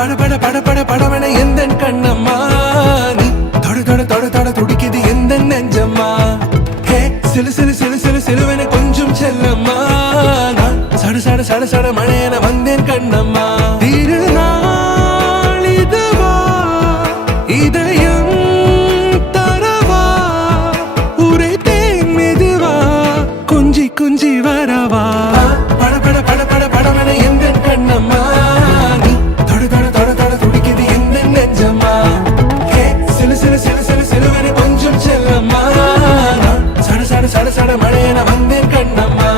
பட பட பட பட படவன எந்த கண்ணம்மா நீ தொட தொட தொட தொட துடிக்குது எந்த நெஞ்சம்மா ஹே சிலு சிலு சிலு சிலு சிலுவன கொஞ்சம் செல்லம்மா நான் சட சட சட சட மழையன வந்தேன் கண்ணம்மா திருநாள் இதுவா இதயம் தரவா உரைத்தேன் மெதுவா கொஞ்சி கொஞ்சி வரவா பட பட பட பட படவன எந்த கண்ணம்மா நீ தொட தொட தொட தொட துடிக்குது எந்த நெஞ்சம்மா ஹே சிலு சிலு சிலு சிலு சிலுவன கொஞ்சம் செல்லம்மா நான் சட சட சட சட மழையன வந்தேன் கண்ணம்மா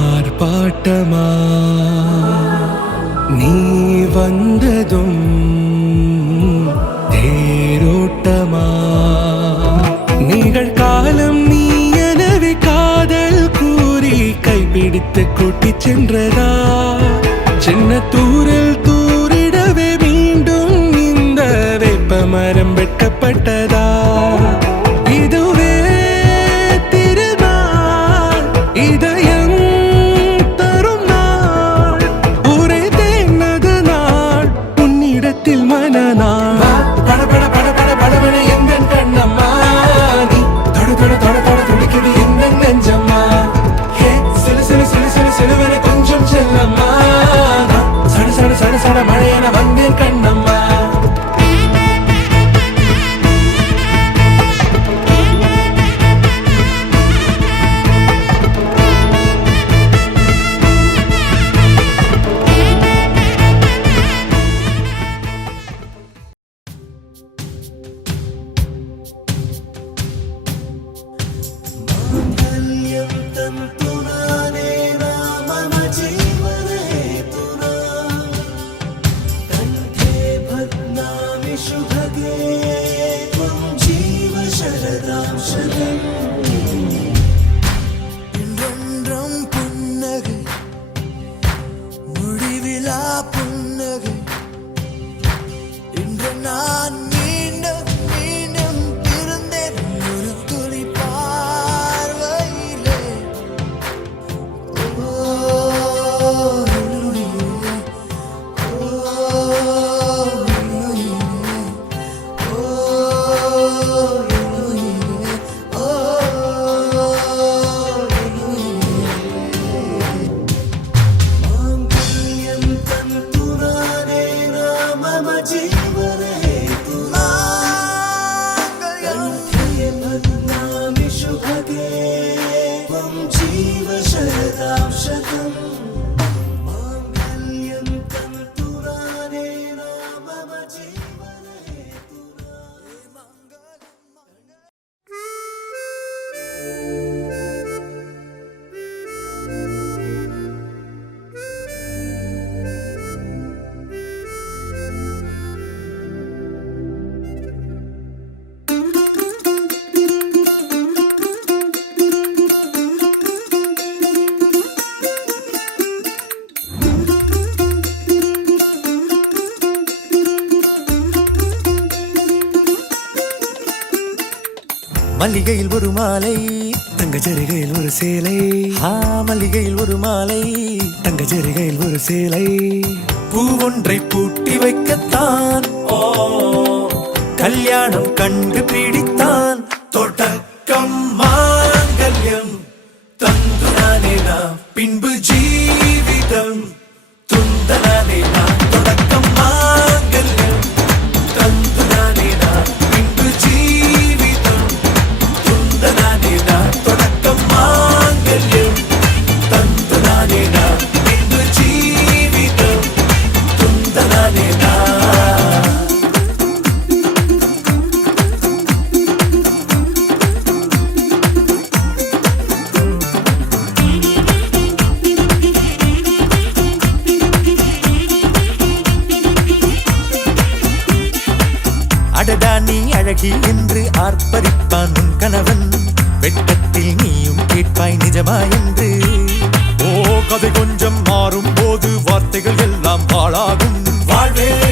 ஆர்ப்பாட்டமா நீ வந்ததும் தேரோட்டமா நிகழ்காலம் நீ எனவே காதல் கூறி கைப்பிடித்து கூட்டிச் சென்றதா சின்ன தூரில் தூரிடவே மீண்டும் இந்த வேப்ப மரம் வெட்கப்பட்டதா இதுவே திருநாள் இதயம் தரும் நாள் உரைத்தேனது நாள் உன்னிடத்தில் மனநாள் பட பட பட பட படவன எந்த கண்ணம்மா நீ தொட தொட தொட தொட துடிக்குது எந்த நெஞ்சம்மா ஹே சிலு சிலு சிலு சிலு சிலுவன கொஞ்சம் செல்லம்மா சட சட சட சட மழையன வந்தேன் கண்ணம்மா மல்லிகையில் ஒரு மாலை தங்க ஜரிகையில் ஒரு சேலை மல்லிகையில் ஒரு மாலை தங்க ஜரிகையில் ஒரு சேலை பூ ஒன்றை பூட்டி வைக்கத்தான் கல்யாணம் கண்டு பிடித்தான் தொடக்கம் மாங்கல்யம் தந்துனானே நாம் பின்பு ஜீவிதம் துந்தனானே நாம் தொடக்கம் மாங்கல்யம் தந்துனானே நாம் பின்பு ஜீவிதம் துந்தனானே நாம் தொடக்கம் மாங்கல்யம் தந்துனானே நாம் பின்பு ஜீவிதம் துந்தனானே நாம் என்று ஆர்ப்பரிப்பான் உன் கணவன். வெட்கத்தில் நீயும் கேட்பாய் நிஜமா என்று. ஓ, கதை கொஞ்சம் மாறும் போது வார்த்தைகள் எல்லாம் பாழாகும். வாழ்வே